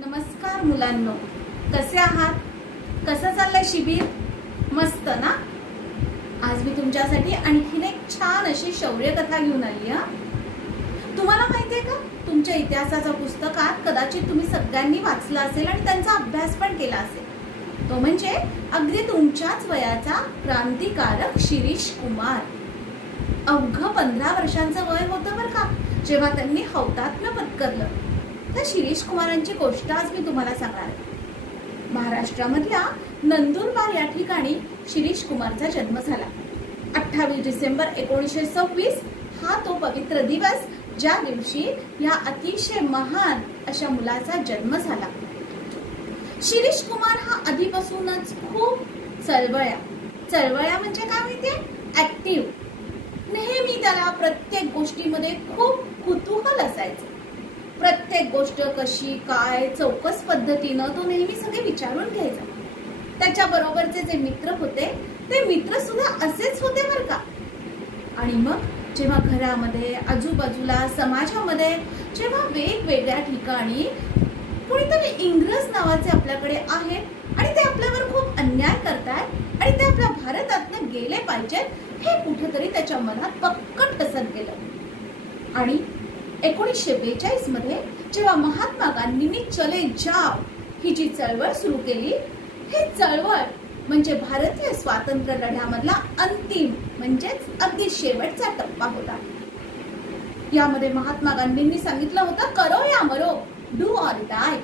नमस्कार मुलांनो, कसे आहात? कसं चाललंय शिबिर? मस्त ना? आज मी तुमच्यासाठी आणखीन एक छान अशी शौर्य कथा घेऊन आली आहे। तुम्हाला माहितीये का, तुमच्या इतिहासाच्या पुस्तकात कदाचित तुम्ही सगळ्यांनी वाचलं असेल आणि त्यांचा अभ्यास पण केला असेल। तो म्हणजे अगदी तुमच्याच वयाचा क्रांतिकारक शिरीष कुमार। अवघ 15 वर्षांचं वय होतं बरं का, जेव्हा त्यांनी हौतात्म्य पत्करलं। त्या शिरीष कुमारांची गोष्ट आज मी तुम्हाला सांगणार आहे। महाराष्ट्रामधल्या नंदुरबार या ठिकाणी शिरीष कुमारचा जन्म झाला। 28 डिसेंबर 1926 हा तो पवित्र दिवस, ज्या दिवशी या अतिशय महान अशा मुलाचा जन्म झाला। शिरीष कुमार हा आधीपासूनच खूप चळवळ्या म्हणजे काय माहितीये, ऍक्टिव्ह। नेहमी त्याला प्रत्येक गोष्टीमध्ये खूप कुतूहल असायचं। प्रत्येक गोष्ट कशी काय चौकस पद्धतीनं तो नेहमी सगळे विचारून घ्यायचा। त्याच्या बरोबरचे जे मित्र होते ते मित्र सुद्धा असेच होते बरं का। आणि मग जेव्हा घरामध्ये, आजूबाजूला, समाजामध्ये जेव्हा वेगवेगळ्या ठिकाणी कोणीतरी इंग्रज नावाचे आपल्याकडे आहेत आणि ते आपल्यावर खूप अन्याय करतायत आणि ते आपल्या भारतातनं गेले पाहिजेत, हे कुठेतरी त्याच्या मनात पक्क ठसत गेलं। आणि 1942 मध्ये जेव्हा महात्मा गांधींनी चले जाव ही जी चळवळ सुरू केली, ही चळवळ म्हणजे भारतीय स्वातंत्र्य लढ्यामधला अंतिम म्हणजेच अगदी शेवटचा टप्पा होता। यामध्ये महात्मा गांधींनी सांगितलं होतं, करो या मरो, डू ऑर डाय।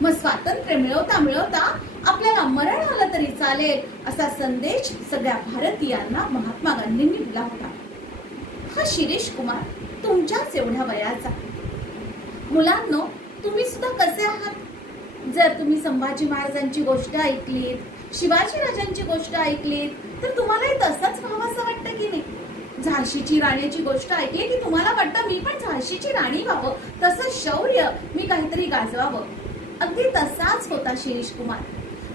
मग स्वातंत्र्य मिळवता आपल्याला मरण आलं तरी चालेल असा संदेश सगळ्या भारतीयांना महात्मा गांधींनी दिला होता। हा शिरीष कुमार तुमच्याच एवढ्या वयाचा। मुलांनो, तुम्ही सुद्धा कसे आहात? जर तुम्ही संभाजी महाराजांची गोष्ट ऐकलीत, शिवाजी राजांची गोष्ट ऐकलीत, तर तुम्हालाही तसंच व्हावंसं वाटतं की नाही? झाशीची राणीची गोष्ट ऐकली की तुम्हाला वाटतं मी पण झाशीची राणी व्हावं, तसं शौर्य मी काहीतरी गाजवावं। अगदी तसाच होता शिरीष कुमार।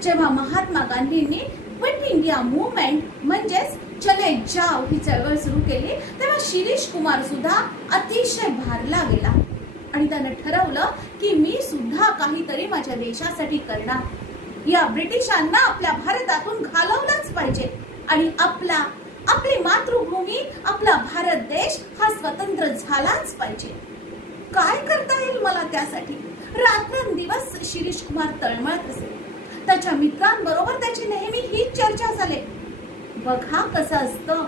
जेव्हा महात्मा गांधींनी क्विट इंडिया मूवमेंट म्हणजेच चले जाव ही चळवळ सुरू केली, तेव्हा शिरीष कुमार सुद्धा अतिशय भारला गेला आणि त्याने ठरवलं की मी सुद्धा काहीतरी माझ्या देशासाठी करणार। या ब्रिटिशांना आपल्या भारतातून घालवलंच पाहिजे आणि आपली मातृभूमी, आपला भारत देश हा स्वतंत्र झालाच पाहिजे। काय करता येईल मला त्यासाठी? रात्रंदिवस शिरीष कुमार तळमळत असे। त्याच्या मित्रांबरोबर त्याची नेहमी हीच चर्चा झाली। बघा कसं असतं,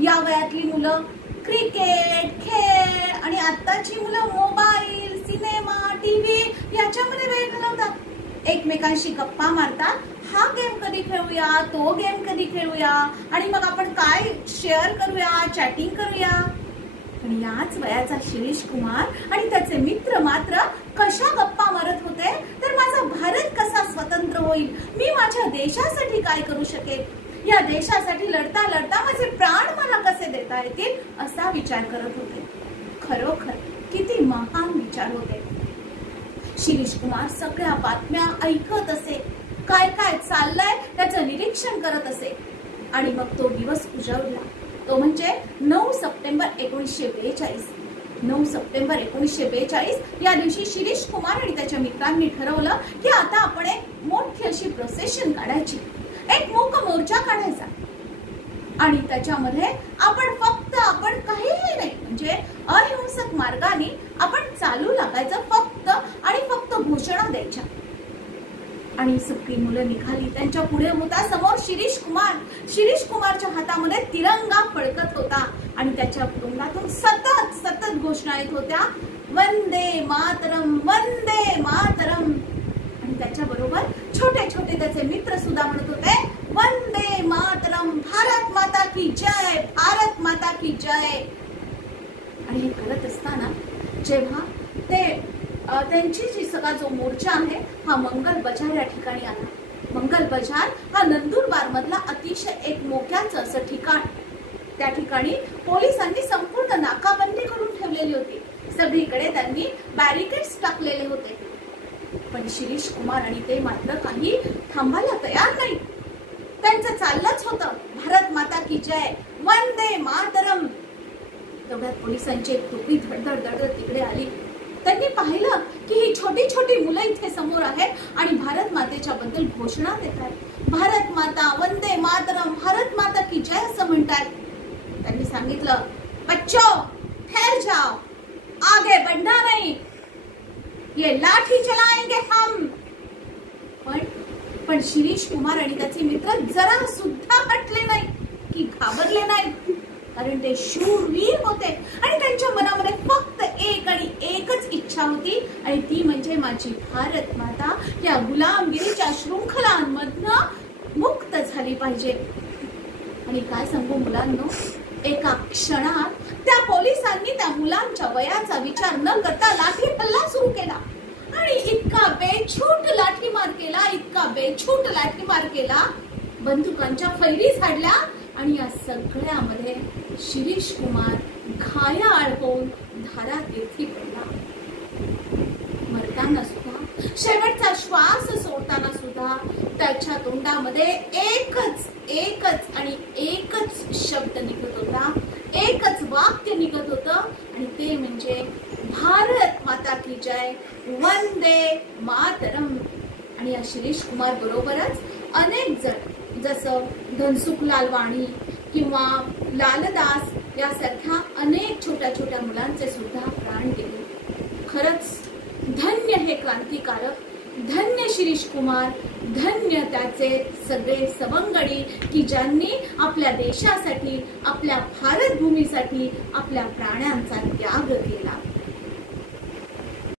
या वयातली मुलं क्रिकेट, खेळ आणि आत्ताची मुलं मोबाईल, सिनेमा, टीव्ही याच्यामध्ये वेळ घालवतात। एकमेकांशी गप्पा मारतात, हा गेम कधी खेळूया, तो गेम कधी खेळूया आणि मग आपण काय शेअर करूया, चॅटिंग करूया। पण याच वयाचा शिरीष कुमार आणि त्याचे मित्र मात्र कशा गप्पा मारत होते, तर माझा भारत कसा स्वतंत्र होईल, मी माझ्या देशासाठी काय करू शकेल, या देशासाठी लढता लढता माझे प्राण मला कसे देता येतील, असा विचार करत होते। खरोखर किती महान विचार होते। शिरीष कुमार सगळ्या बातम्या ऐकत असे, काय काय चाललंय त्याचं निरीक्षण करत असे। आणि मग तो दिवस उजाडला, तो म्हणजे 9 सप्टेंबर 1942। 9 सप्टेंबर 1942 या दिवशी शिरीष कुमार आणि त्याच्या मित्रांनी ठरवलं की आता आपण एक मोठी अशी प्रोसेशन काढायची, एक मूक मोर्चा काढायचा आणि त्याच्यामध्ये आपण काहीही नाही म्हणजे अहिंसक मार्गाने आपण चालू लागायचं फक्त घोषणा द्यायच्या। आणि सगळी मुलं निघाली, त्यांच्या पुढे होता समोर शिरीष कुमारच्या हातामध्ये तिरंगा फडकत होता आणि त्याच्या तोंडातून सतत घोषणा येत होत्या, वंदे मातरम, वंदे मातरम। आणि त्याच्या बरोबर छोटे छोटे त्याचे मित्र सुद्धा म्हणत होते, वंदे मातरम, भारत माता की जय, भारत माता की जय। आणि हे करत असताना जेव्हा त्यांची जी सगळा जो मोर्चा आहे हा मंगल बजार या ठिकाणी आला। मंगल बजार हा नंदुरबार मधला अतिशय एक मोक्याचं असं ठिकाण। त्या ठिकाणी पोलिसांनी संपूर्ण नाकाबंदी करून ठेवलेली होती। सगळीकडे त्यांनी बॅरिकेड्स टाकलेले होते। पण शिरीष कुमार आणि ते मात्र काही थांबायला तयार नाही। त्यांचं चाललंच होतं, भारत माता की जय, वंदे मातरम। तेवढ्यात पोलिसांची एक तुकडी धडधड तिकडे आली। त्यांनी पाहिलं की ही छोटी छोटी घोषणा देतात. भारत माता वंदे मातरम, भारत माता की जय असं म्हणतात. त्यांनी सांगितलं, बच्चो ठहर जाओ, आगे बढ़ना नहीं, ये लाठी चलाएंगे हम. पण शिरीष कुमार आणि त्याचे मित्र जरा सुद्धा हटले नाही की घाबरले नाही, कारण ते शूरवीर होते आणि त्यांच्या मनामध्ये फक्त एक आणि एकच इच्छा होती, आणि ती म्हणजे माझी भारत माता या गुलामगिरीच्या शृंखलांमधनं मुक्त झाली पाहिजे. आणि काय सांगू मुलांनो, एका क्षणात त्या पोलिसांनी त्या मुलांच्या वयाचा विचार न करता लाठी हल्ला सुरू केला आणि इतका बेछूट लाठीमार केला, इतका बेछूट लाठीमार केला, बंदुकांच्या फैरी झाडल्या आणि या सगळ्यामध्ये शिरीष कुमार घायाळ होऊन धारातीर्थी पडला. मरताना सुद्धा, शेवटचा श्वास सोडताना सुद्धा त्याच्या तोंडामध्ये एकच आणि एकच शब्द निघत होता, एकच वाक्य निघत होतं, आणि ते म्हणजे भारत माता की जय, वंदे मातरम. आणि या शिरीष कुमार बरोबरच अनेक जण, जसं धनसुखलाल वाणी किंवा लालदास यासारख्या अनेक छोट्या छोट्या मुलांचे सुद्धा प्राण गेले. खरंच धन्य हे क्रांतिकारक, धन्य शिरीष कुमार, धन्य त्याचे सगळे सवंगडी की ज्यांनी आपल्या देशासाठी, आपल्या भारत भूमीसाठी आपल्या प्राणांचा त्याग केला.